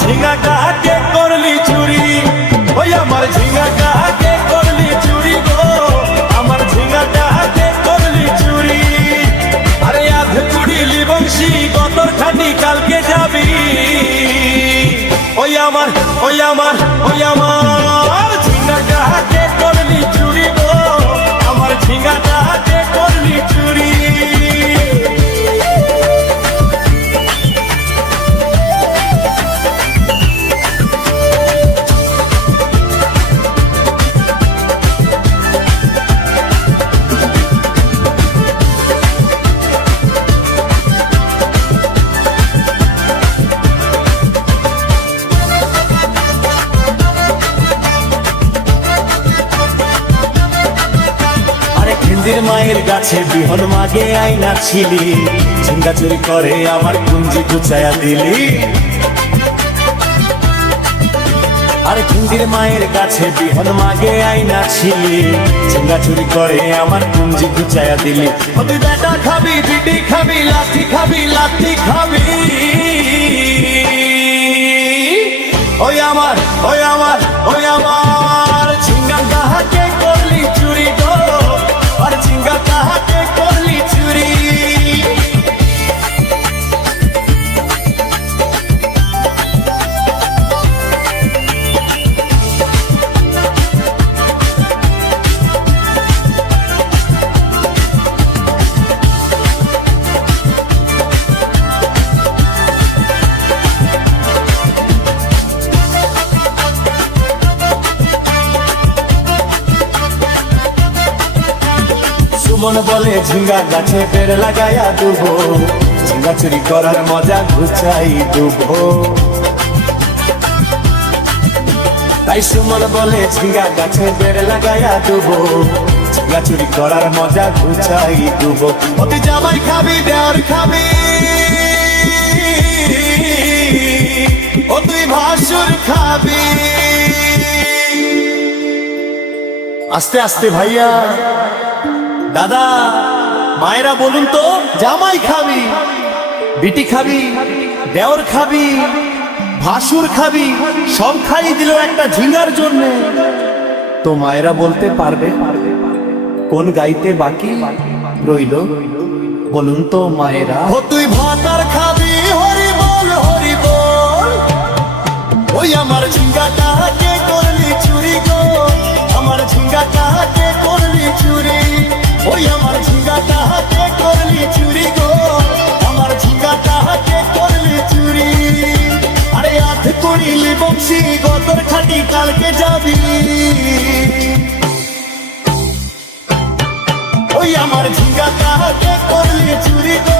ঝিঙাটাকে করলি চুরি, ওই আমার ঝিঙাটাকে করলি চুরি গো, আমার ঝিঙাটাকে করলি চুরি। আরে আধ কুড়িলি বংশী গতর খানি কালকে যাবি, ওই আমার ওই আমার ওই আমার ঝিঙাটাকে করলি চুরি গো, আমার ঝিঙাটাকে করলি চুরি। হিন্দির মায়ের গাছে বিহন মাগে আইনা ছিলি, ঝিঙ্গা চুরি করে আমার কুঞ্জি গুছায়া দিলি। আরে হিন্দির মায়ের গাছে বিহন মাগে আইনা ছিলি, ঝিঙ্গা চুরি করে আমার কুঞ্জি গুছায়া দিলি। তুই বেটা খাবি, বিডি খাবি, লাঠি খাবি, লাঠি খাবি। ওই আমার ওই আমার ওই আমার ঝিঙ্গা কাহাকে করলি চুরি গো, আর ঝিঙ্গা কাহাকে করলি চুরি। মন বলে ঝিঙ্গা গাছে পেড় লাগাইয়া দুবো, ঝিঙ্গা চুরি করার মজা ঘুচাই দুবো। তাই সুমন বলে ঝিঙ্গা গাছে পেড় লাগাইয়া দুবো, ঝিঙ্গা চুরি করার মজা ঘুচাই দুবো। তুই জামাই খাবি, দেওয়ার খাবি, ও তুই ভাসুর খাবি। আস্তে আস্তে ভাইয়া, দাদা, মায়েরা বলুন তো, জামাই খাবি, বিটি খাবি, দেওর খাবি, ভাসুর খাবি, সব খাই দিল একটা ঝিঙ্গার জন্য। তো মায়েরা বলতে পারবে কোন গাইতে বাকি রইল? বলুন তো মায়েরা। ও তুই ভাত আর খাবি, হরি বল হরি বল, ওই আমার ঝিঙ্গাটাকে করলি চুরি গো, আমার ঝিঙ্গাটাকে করলি চুরি। ওই আমার ঝিঙ্গাটাকে করলি চুরি গো, আমার ঝিঙ্গাটাকে করলি চুরি। আরে আধ কুড়িলি বংশী গতর খাটি কালকে যাবি, ওই আমার ঝিঙ্গাটাকে করলি চুরি গো।